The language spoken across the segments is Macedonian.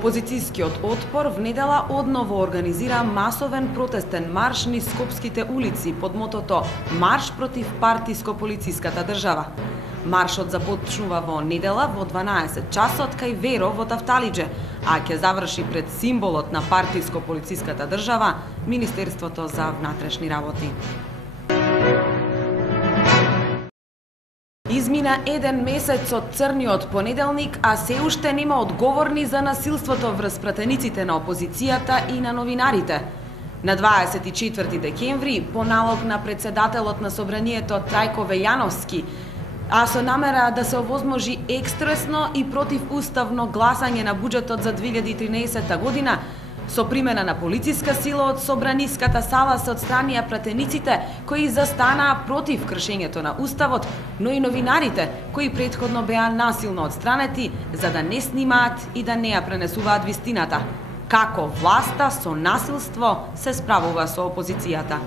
Опозицијскиот отпор внедела одново организира масовен протестен марш низ скопските улици под мотото «Марш против партиско-полициската држава». Маршот започнува во недела во 12 часот кај Веро во Тафталиџе, а ќе заврши пред символот на партиско-полициската држава, Министерството за внатрешни работи. Измина еден месец од црниот понеделник, а се уште нема одговорни за насилството врз пратениците на опозицијата и на новинарите. На 24 декември, по налог на председателот на Собранието Трајко Вејановски, а со намера да се овозможи екстресно и противуставно гласање на буџетот за 2013 година, со примена на полициска сила од Собраниската сала се отстранија пратениците кои застанаа против кршењето на Уставот, но и новинарите кои претходно беа насилно отстранети за да не снимаат и да не ја пренесуваат вистината. Како власта со насилство се справува со опозицијата.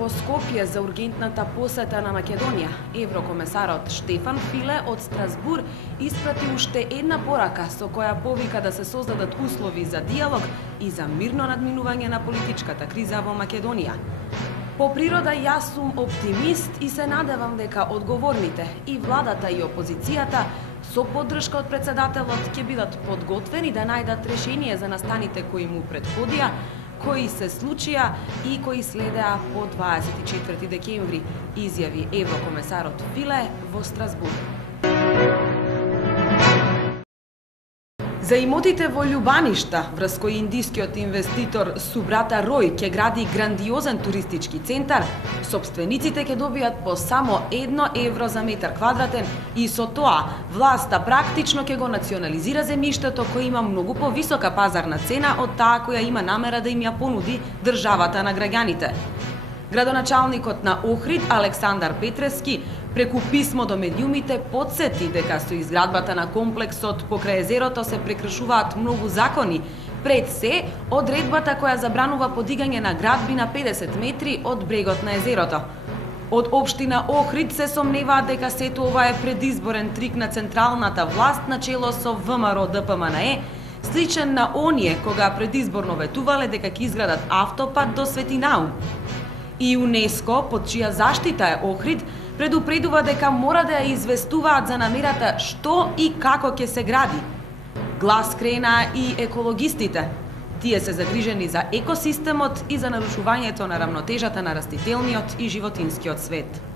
Во Скопје за ургентната посета на Македонија, еврокомесарот Штефан Филе од Страсбур испрати уште една порака со која повика да се создадат услови за диалог и за мирно надминување на политичката криза во Македонија. По природа јас сум оптимист и се надевам дека одговорните и владата и опозицијата со поддршка од председателот ќе бидат подготвени да најдат решение за настаните кои му претходија, кои се случија и кои следеа по 24 декември, изјави еврокомесарот Филе во Страсбур. За имотите во Љубаништа, врз кои индискиот инвеститор Субрата Рој ќе гради грандиозен туристички центар, сопствениците ќе добијат по само 1 евро за метар квадратен и со тоа власта практично ќе го национализира земјиштето кој има многу повисока пазарна цена од таа која има намера да им ја понуди државата на граѓаните. Градоначалникот на Охрид Александар Петрески преку писмо до медиумите подсети дека со изградбата на комплексот покрај езерото се прекршуваат многу закони, пред се одредбата која забранува подигање на градби на 50 метри од брегот на езерото. Од општина Охрид се сомневаат дека сето ова е предизборен трик на централната власт начело со ВМРО ДПМНЕ, сличен на оние кога предизборно ветувале дека ќе изградат автопат до Свети Наум. И УНЕСКО, под чија заштита е Охрид, предупредува дека мора да ја известуваат за намерата што и како ќе се гради. Глас кренаа и екологистите. Тие се загрижени за екосистемот и за нарушувањето на рамнотежата на растителниот и животинскиот свет.